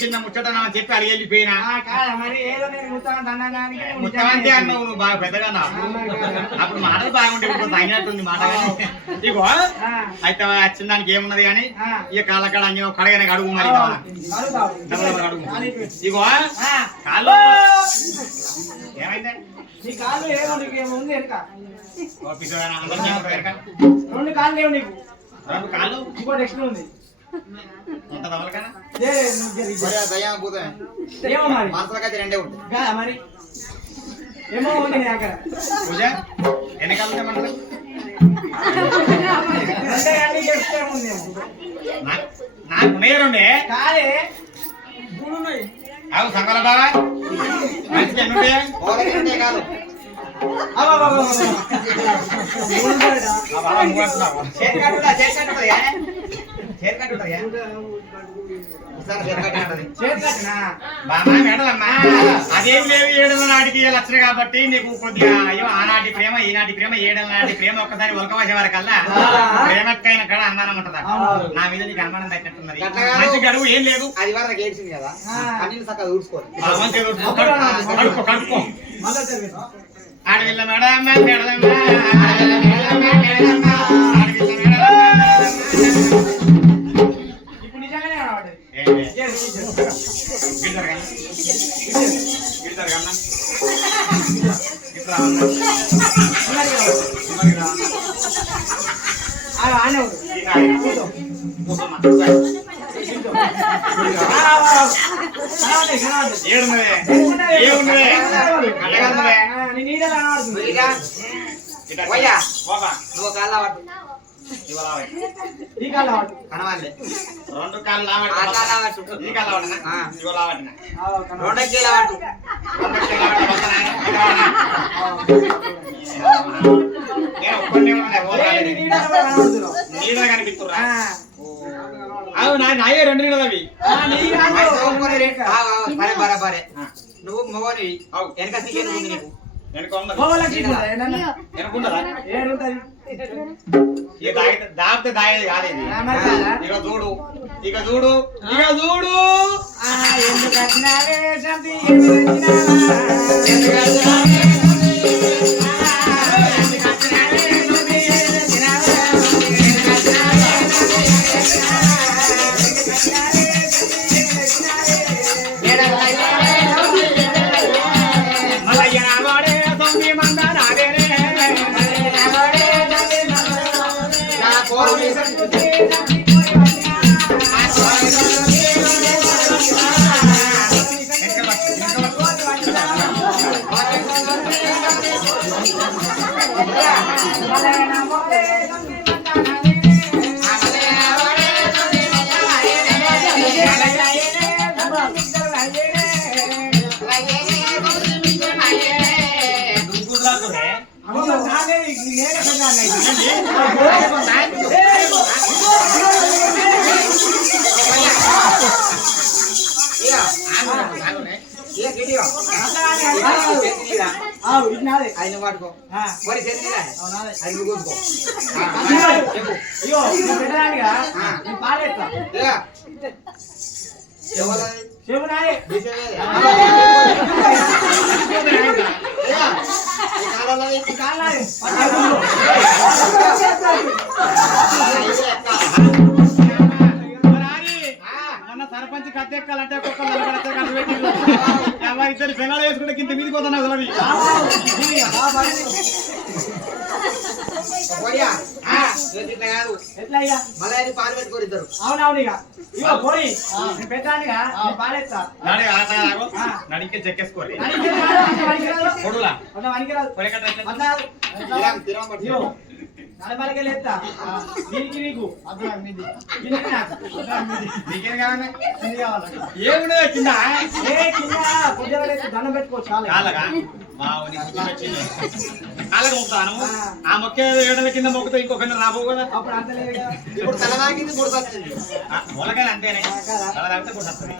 చిన్న ముచ్చటనా అని చెప్పి అడిగి వెళ్ళిపోయినా ముచ్చమంతే అన్నావు నువ్వు బాగా పెద్దగా అప్పుడు మాటలు బాగుంటే ఇప్పుడు తగినట్టుంది మాట ఇగో అయితే వచ్చిన దానికి ఏమున్నది కానీ ఇక కాళ్ళక్కడ అంగి కడగానే అడుగు మరి అడుగు ఇగో కాళ్ళు ఏమైందే రెండు కాళ్ళు లేవు నీకు రెండు కాళ్ళు ఇంకోటి ఎక్స్ట్రా ఉంది మనసులకైతే రెండే ఉంటుంది మరి ఏమో అక్కడ పూజ ఎన్ని కాళ్ళు నాకు ఉన్నాయి రెండే కాదే అవు సంగల బాబా మంచిగా ఎన్నుంటే కాదు అదేం లేదు 7 నాటికి లక్షలు కాబట్టి నీకు కొద్దిగా అయ్యో ఆనాటి ప్రేమ ఈనాటి ప్రేమ 7 నాటి ప్రేమ ఒక్కసారి ఒలకవచ్చే వరకల్లా ప్రేమకైనా కూడా అనుమానం ఉంటదా నా మీద నీకు అనుమానం తగ్గట్టున్నది మంచి గడువు ఏం లేదు అది వరకు ఏడ్చింది కదా కన్నీళ్ళు చక్కగా ఊడ్చుకోవాలి కడుక్కో ఆడవిల్ల మేడం ఇప్పుడు నిజంగానే కనవాలి 2 కాళ్ళు నీడ కనిపిస్తురా నాయే 2 నీడలు అవి బరే నువ్వు మగోని వెనక నీకు దాపితే దాయేది కాదేది ఇక చూడు ఆయన వాడుకో మరి సర్పంచ్ కత్తెక్కాలంటే ఎవరిద్దరు పెనాలు వేసుకుంటే కింద మీదికి పోతున్నా అసలు మళ్ళీ పాలు పెట్టుకోరు ఇద్దరు అవునవును ఇక పోయి పెట్టాలిగా పాలేస్తా నడికే చెక్కేసుకోవాలి నలభైకే లేస్తా దీనికి నీకు నీకేం కావాలి ఏముండదు కింద దండం పెట్టుకో చాలా మొక్కుతాను ఆ మొక్క 7 కింద మొక్కుతా ఇంకొక రాబో కదా అప్పుడు అంత లేదు ఇప్పుడు తల తాగింది 3 వస్తుంది మొలకాయలు అంతేనే తల తాగితే 3 వస్తుంది